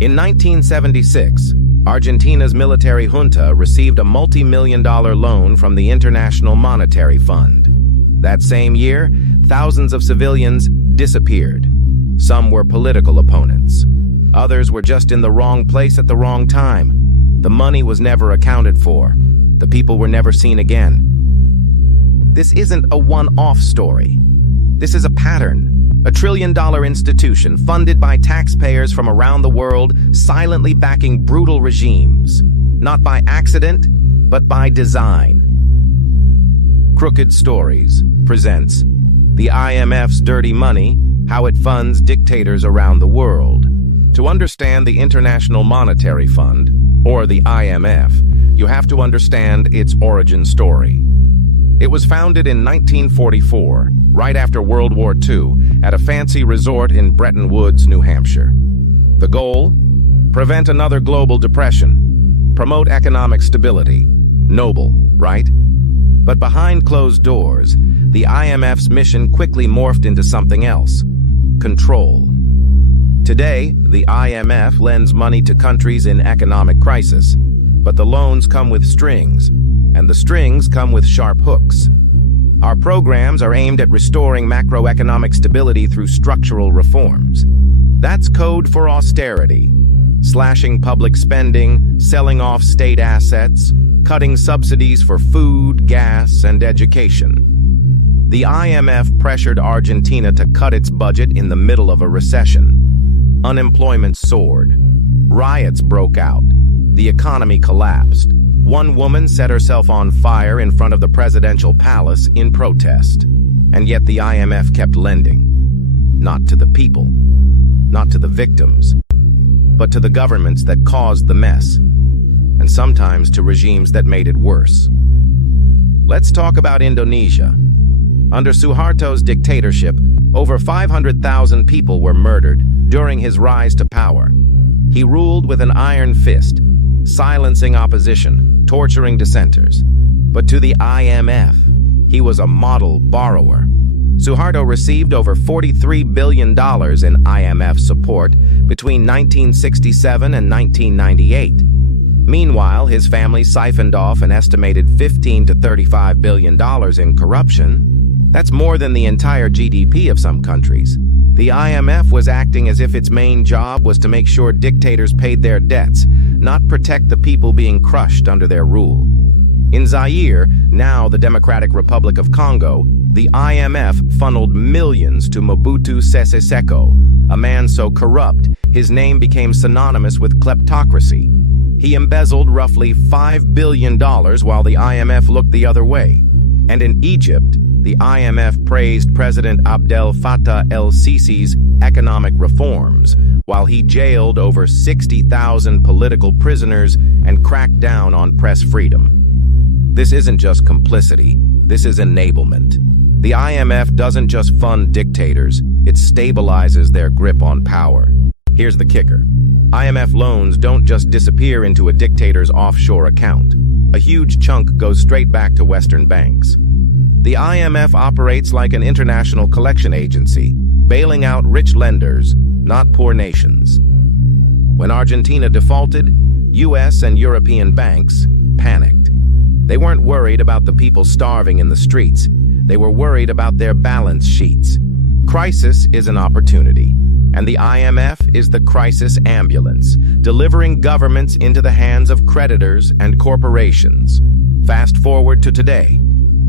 In 1976, Argentina's military junta received a multi-million-dollar loan from the International Monetary Fund. That same year, thousands of civilians disappeared. Some were political opponents. Others were just in the wrong place at the wrong time. The money was never accounted for. The people were never seen again. This isn't a one-off story. This is a pattern. A trillion-dollar institution funded by taxpayers from around the world, silently backing brutal regimes. Not by accident, but by design. Crooked Stories presents the IMF's Dirty Money, How It Funds Dictators Around the World. To understand the International Monetary Fund, or the IMF, you have to understand its origin story. It was founded in 1944, right after World War II, at a fancy resort in Bretton Woods, New Hampshire. The goal? Prevent another global depression. Promote economic stability. Noble, right? But behind closed doors, the IMF's mission quickly morphed into something else: control. Today, the IMF lends money to countries in economic crisis, but the loans come with strings, and the strings come with sharp hooks. Our programs are aimed at restoring macroeconomic stability through structural reforms. That's code for austerity: slashing public spending, selling off state assets, cutting subsidies for food, gas, and education. The IMF pressured Argentina to cut its budget in the middle of a recession. Unemployment soared. Riots broke out. The economy collapsed. One woman set herself on fire in front of the presidential palace in protest. And yet the IMF kept lending. Not to the people, not to the victims, but to the governments that caused the mess, and sometimes to regimes that made it worse. Let's talk about Indonesia. Under Suharto's dictatorship, over 500,000 people were murdered during his rise to power. He ruled with an iron fist, silencing opposition, torturing dissenters. But to the IMF, he was a model borrower. Suharto received over $43 billion in IMF support between 1967 and 1998. Meanwhile, his family siphoned off an estimated $15 to $35 billion in corruption. That's more than the entire GDP of some countries. The IMF was acting as if its main job was to make sure dictators paid their debts, not protect the people being crushed under their rule. In Zaire, now the Democratic Republic of Congo, the IMF funneled millions to Mobutu Sese Seko, a man so corrupt his name became synonymous with kleptocracy. He embezzled roughly $5 billion while the IMF looked the other way. And in Egypt, the IMF praised President Abdel Fattah el-Sisi's economic reforms, while he jailed over 60,000 political prisoners and cracked down on press freedom. This isn't just complicity, this is enablement. The IMF doesn't just fund dictators, it stabilizes their grip on power. Here's the kicker. IMF loans don't just disappear into a dictator's offshore account. A huge chunk goes straight back to Western banks. The IMF operates like an international collection agency, bailing out rich lenders, not poor nations. When Argentina defaulted, US and European banks panicked. They weren't worried about the people starving in the streets. They were worried about their balance sheets. Crisis is an opportunity, and the IMF is the crisis ambulance, delivering governments into the hands of creditors and corporations. Fast forward to today.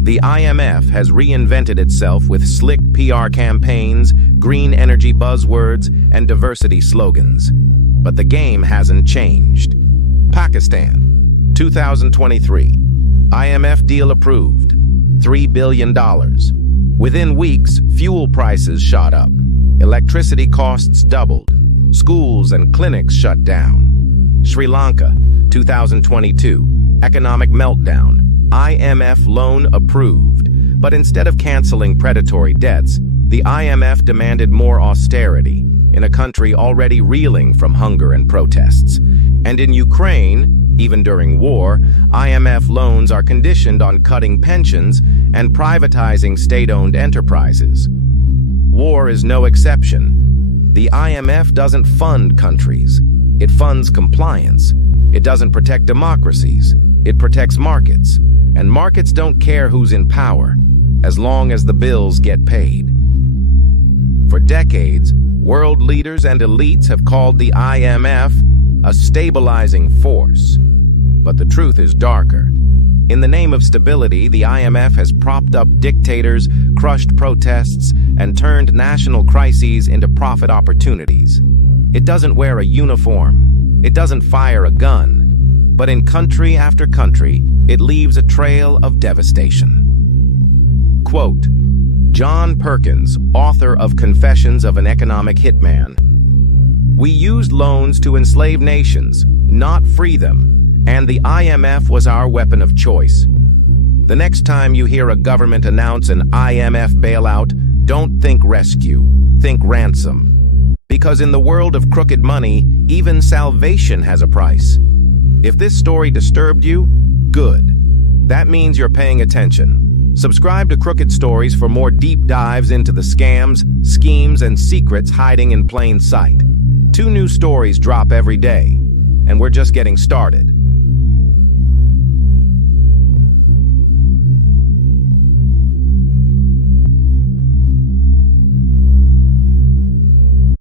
The IMF has reinvented itself with slick PR campaigns, green energy buzzwords, and diversity slogans. But the game hasn't changed. Pakistan, 2023. IMF deal approved. $3 billion. Within weeks, fuel prices shot up. Electricity costs doubled. Schools and clinics shut down. Sri Lanka, 2022. Economic meltdown. IMF loan approved, but instead of canceling predatory debts, the IMF demanded more austerity in a country already reeling from hunger and protests. And in Ukraine, even during war, IMF loans are conditioned on cutting pensions and privatizing state-owned enterprises. War is no exception. The IMF doesn't fund countries. It funds compliance. It doesn't protect democracies. It protects markets. And markets don't care who's in power, as long as the bills get paid. For decades, world leaders and elites have called the IMF a stabilizing force. But the truth is darker. In the name of stability, the IMF has propped up dictators, crushed protests, and turned national crises into profit opportunities. It doesn't wear a uniform. It doesn't fire a gun. But in country after country, it leaves a trail of devastation. Quote, John Perkins, author of Confessions of an Economic Hitman. We used loans to enslave nations, not free them, and the IMF was our weapon of choice. The next time you hear a government announce an IMF bailout, don't think rescue, think ransom. Because in the world of crooked money, even salvation has a price. If this story disturbed you, good. That means you're paying attention. Subscribe to Crooked Stories for more deep dives into the scams, schemes, and secrets hiding in plain sight. 2 new stories drop every day, and we're just getting started.